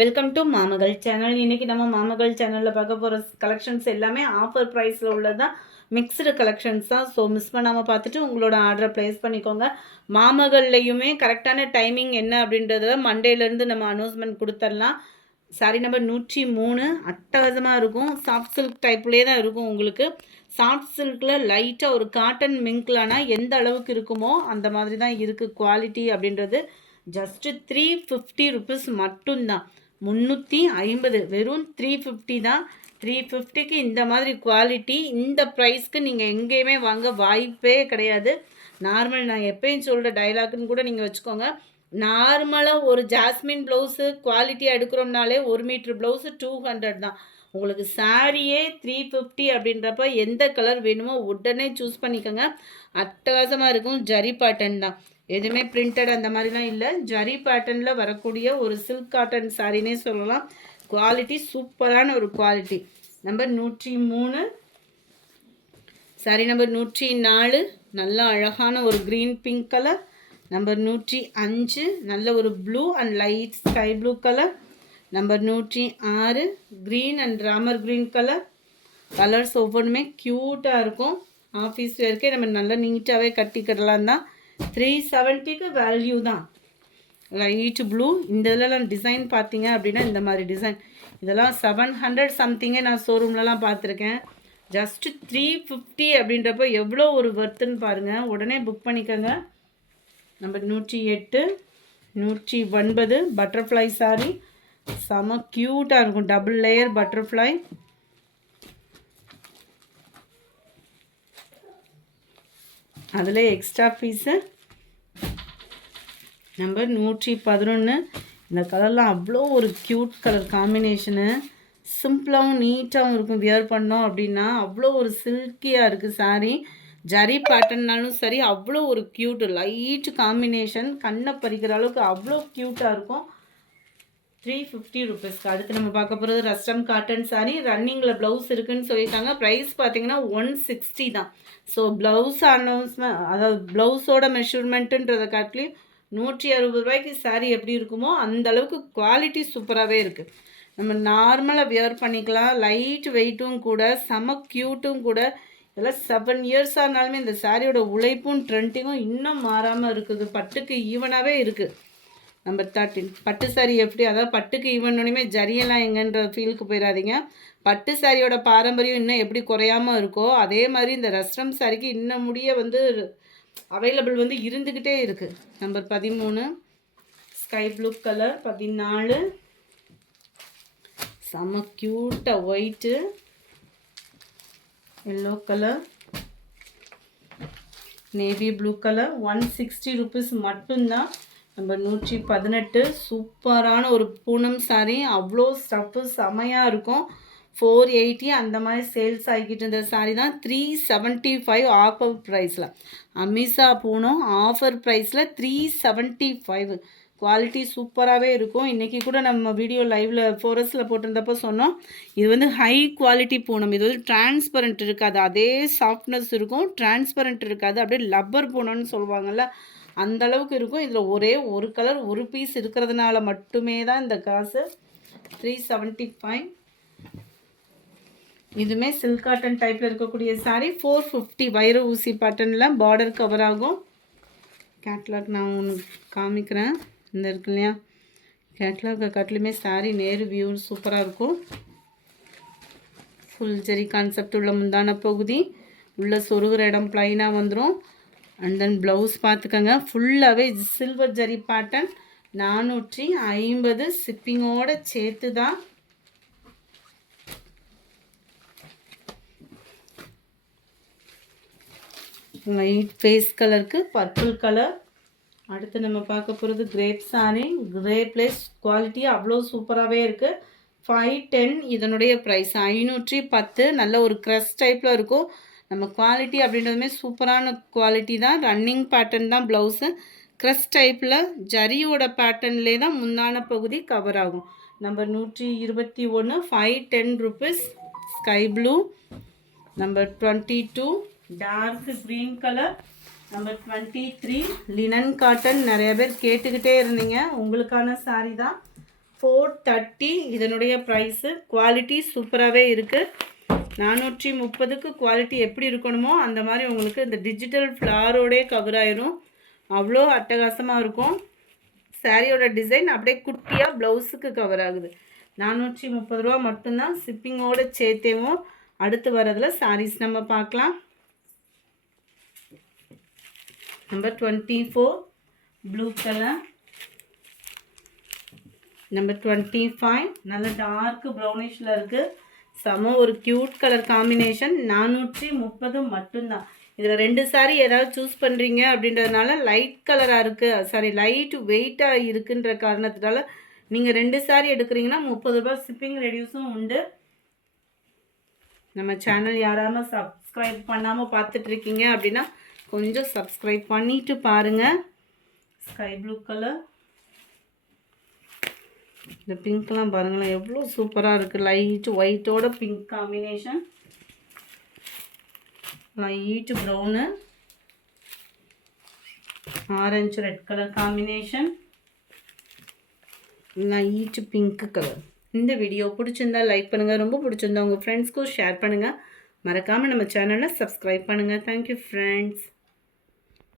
Welcome to மாமகள் channel. இன்றைக்கி நம்ம மாமகள் சேனலில் பார்க்க போகிற கலெக்ஷன்ஸ் எல்லாமே ஆஃபர் ப்ரைஸில் உள்ளதான், மிக்சடு கலெக்ஷன்ஸ் தான். ஸோ மிஸ் பண்ணாமல் பார்த்துட்டு உங்களோட ஆர்டரை ப்ளேஸ் பண்ணிக்கோங்க. மாமகள்லையுமே கரெக்டான டைமிங் என்ன அப்படின்றத மண்டேலேருந்து நம்ம அனௌன்ஸ்மெண்ட் கொடுத்துடலாம். சாரி நம்பர் 103 அட்டகாசமாக இருக்கும். சாஃப்ட் சில்க் டைப்லேயே தான் இருக்கும். உங்களுக்கு சாஃப்ட் சில்கில் லைட்டாக ஒரு காட்டன் மிங்க்லானா எந்த அளவுக்கு இருக்குமோ அந்த மாதிரி தான் இருக்குது. குவாலிட்டி அப்படின்றது ஜஸ்ட்டு 350 ருபீஸ் மட்டும்தான். 350, வெறும் 350 தான். 350க்கு இந்த மாதிரி குவாலிட்டி இந்த ப்ரைஸ்க்கு நீங்கள் எங்கேயுமே வாங்க வாய்ப்பே கிடையாது. நார்மல் நான் எப்பயும் சொல்கிற டைலாக்னு கூட நீங்கள் வச்சுக்கோங்க. நார்மலாக ஒரு ஜாஸ்மின் ப்ளவுஸு குவாலிட்டியாக எடுக்கிறோம்னாலே 1 மீட்ரு ப்ளவுஸு 200 தான். உங்களுக்கு சாரியே 350 அப்படின்றப்ப எந்த கலர் வேணுமோ உடனே சூஸ் பண்ணிக்கோங்க. அட்டகாசமாக இருக்கும். ஜரி பேட்டர்ன் தான், எதுவுமே பிரிண்டட் அந்த மாதிரிலாம் இல்லை. ஜரி பேட்டர்னில் வரக்கூடிய ஒரு சில்க் காட்டன் சாரினே சொல்லலாம். குவாலிட்டி சூப்பரான ஒரு குவாலிட்டி. நம்பர் 103 சாரி நம்பர் 104 நல்ல அழகான ஒரு க்ரீன் பிங்க் கலர். நம்பர் 105 நல்ல ஒரு blue and light sky blue colour. Number 106 green and Ramar green colour. Colours ஒவ்வொன்றுமே க்யூட்டாக இருக்கும். ஆஃபீஸ் வேர்க்கே நம்ம நல்லா நீட்டாகவே கட்டிக்கிடலாம் தான். 370க்கு வேல்யூ தான். Light blue. இந்த இதெல்லாம் டிசைன் பார்த்தீங்க அப்படின்னா இந்த மாதிரி டிசைன் இதெல்லாம் 700 சம்திங்கே நான் ஷோரூம்லலாம் பார்த்துருக்கேன். ஜஸ்ட்டு 350 அப்படின்றப்போ எவ்வளோ ஒரு வர்த்துன்னு பாருங்கள். உடனே புக் பண்ணிக்கோங்க. Number 108 109 butterfly sorry. செம க்யூட்டாக இருக்கும். Double layer butterfly. அதில் எக்ஸ்ட்ரா பீஸு. நம்பர் 111 இந்த கலர்லாம் அவ்வளோ ஒரு க்யூட் கலர் காம்பினேஷனு. சிம்பிளாகவும் நீட்டாகவும் இருக்கும். வியர் பண்ணோம் அப்படின்னா அவ்வளோ ஒரு சில்கியாக இருக்குது சாரீ. ஜரி பேட்டர்னாலும் சரி அவ்வளோ ஒரு க்யூட்டு லைட்டு காம்பினேஷன். கண்ணை பறிக்கிற அளவுக்கு அவ்வளோ க்யூட்டாக இருக்கும். 350 ருபீஸ்க்கு. அடுத்து நம்ம பார்க்க போகிறது ரஸ்டம் காட்டன் சாரீ. ரன்னிங்கில் ப்ளவுஸ் இருக்குதுன்னு சொல்லியிருக்காங்க. ப்ரைஸ் பார்த்தீங்கன்னா 160 தான். ஸோ ப்ளவுஸ் அனௌன்ஸ்மெண்ட், அதாவது ப்ளவுஸோட மெஷர்மெண்ட்டுன்றதை காட்டிலையும் 160 ரூபாய்க்கு சாரீ எப்படி இருக்குமோ அந்த அளவுக்கு குவாலிட்டி சூப்பராகவே இருக்குது. நம்ம நார்மலாக வியர் பண்ணிக்கலாம். லைட் வெயிட்டும் கூட, செம க்யூட்டும் கூட. இதெல்லாம் 7 இயர்ஸ் ஆனாலுமே இந்த சாரியோட உழைப்பும் ட்ரெண்டிங்கும் இன்னும் மாறாமல் இருக்குது. பட்டுக்கு ஈவனாகவே இருக்குது. நம்பர் 13 பட்டு சாரி எப்படி, அதாவது பட்டுக்கு ஈவனோடையுமே ஜரியெல்லாம் எங்கன்ற ஃபீலுக்கு போயிடாதீங்க. பட்டு சாரியோட பாரம்பரியம் இன்னும் எப்படி குறையாமல் இருக்கோ அதே மாதிரி இந்த ரஸ்டம் சாரிக்கு இன்னும் முடிய அவைலபிள் இருந்துக்கிட்டே இருக்குது. Number 13 sky blue colour. 14 செம்ம க்யூட்டாக white yellow colour, navy blue colour. 160 rupees மட்டும்தான். நம்பர் 118 சூப்பரான ஒரு பூனம் சாரீ. அவ்வளோ ஸ்டஃப்பு செமையாக இருக்கும். 480 அந்த மாதிரி சேல்ஸ் ஆகிக்கிட்டு இருந்த சாரீ தான் 375 ஆஃபர் ப்ரைஸில். அமிஷா பூனம் ஆஃபர் ப்ரைஸில் 375. குவாலிட்டி சூப்பராகவே இருக்கும். இன்றைக்கி கூட நம்ம வீடியோ லைவில் ஃபோரஸில் போட்டிருந்தப்போ சொன்னோம், இது ஹை குவாலிட்டி பூனம். இது டிரான்ஸ்பரண்ட் இருக்காது, அதே சாஃப்ட்னஸ் இருக்கும். டிரான்ஸ்பரண்ட் இருக்காது, அப்படியே லப்பர் பூனம்னு சொல்லுவாங்கள்ல அந்த அளவுக்கு இருக்கும். இதில் ஒரே ஒரு கலர் ஒரு பீஸ் இருக்கிறதுனால மட்டுமே தான் இந்த காசு. 375. இதுவுமே சில்க் காட்டன் டைப்பில் இருக்கக்கூடிய சாரீ. 450 வைர ஊசி பேட்டர்னில் பார்டர் கவர் ஆகும். கேட்லாக் நான் ஒன்று காமிக்கிறேன். இந்த இருக்கு இல்லையா, கேட்லாக் காட்டிலுமே சாரீ நேரு வியூ சூப்பராக இருக்கும். ஃபுல் ஜெரி கான்செப்ட் உள்ள முந்தான பகுதி, உள்ள சொருகிற இடம் ப்ளைனாக வந்துடும். அண்ட் தென் ப்ளவுஸ் பார்த்துக்கோங்க. ஃபுல்லாகவே சில்வர் ஜரி பேட்டர்ன். 450 ஷிப்பிங்கோடு சேர்த்து தான். லைட் ஃபேஸ் கலருக்கு பர்பிள் கலர். அடுத்து நம்ம பார்க்க போகிறது கிரேப் சாரி. கிரேப்லெஸ் குவாலிட்டி அவ்வளோ சூப்பராகவே இருக்குது. 510 இதனுடைய ப்ரைஸ். 510. நல்ல ஒரு க்ரஷ் டைப்பில் இருக்கும். நம்ம குவாலிட்டி அப்படின்றதுமே சூப்பரான குவாலிட்டி தான். ரன்னிங் பேட்டர்ன் தான் ப்ளவுஸு. க்ரஷ் டைப்பில் ஜரியோட பேட்டர்ன்லேயே தான் முந்தான பகுதி கவர் ஆகும். Number 121 510 rupees. Sky blue. Number 22 dark green colour. Number 23 linen cotton. நிறைய பேர் கேட்டுக்கிட்டே இருந்தீங்க, உங்களுக்கான சாரீ தான். 430 இதனுடைய ப்ரைஸு. குவாலிட்டி சூப்பராகவே இருக்குது. 430க்கு குவாலிட்டி எப்படி இருக்கணுமோ அந்த மாதிரி உங்களுக்கு இந்த டிஜிட்டல் ஃப்ளாரோடே கவர் ஆயிரும். அவ்வளோ அட்டகாசமாக இருக்கும். சாரியோட டிசைன் அப்படியே குட்டியாக ப்ளவுஸுக்கு கவர் ஆகுது. 430 ரூபா மட்டும்தான். ஷிப்பிங்கோடு சேர்த்தேவும் அடுத்து வரதில் சாரீஸ் நம்ம பார்க்கலாம். Number 24 blue colour. நம்பர் 25 நல்ல டார்க் ப்ரௌனிஷில் இருக்குது. செம ஒரு க்யூட் கலர் காம்பினேஷன். 430 மட்டும்தான். இதில் 2 சாரீ ஏதாவது சூஸ் பண்ணுறீங்க அப்படின்றதுனால லைட் கலராக இருக்குது, சாரி லைட் வெயிட்டாக இருக்குன்ற காரணத்தினால நீங்கள் 2 சாரீ எடுக்கிறீங்கன்னா 30 ரூபாய் ஷிப்பிங் ரெடியூஸும் உண்டு. நம்ம சேனல் யாராமல் சப்ஸ்கிரைப் பண்ணாமல் பார்த்துட்ருக்கீங்க அப்படின்னா கொஞ்சம் சப்ஸ்கிரைப் பண்ணிவிட்டு பாருங்கள். Sky blue colour. இந்த பிங்க்லாம் பாருங்களேன் எவ்வளோ சூப்பராக இருக்குது. லைட் ஒயிட்டோட pink combination. Light brown, orange red colour combination, light pink colour. இந்த வீடியோ பிடிச்சிருந்தா லைக் பண்ணுங்கள். ரொம்ப பிடிச்சிருந்தா உங்கள் ஃப்ரெண்ட்ஸ்க்கும் ஷேர் பண்ணுங்கள். மறக்காமல் நம்ம சேனலை சப்ஸ்கிரைப் பண்ணுங்கள். Thank you friends.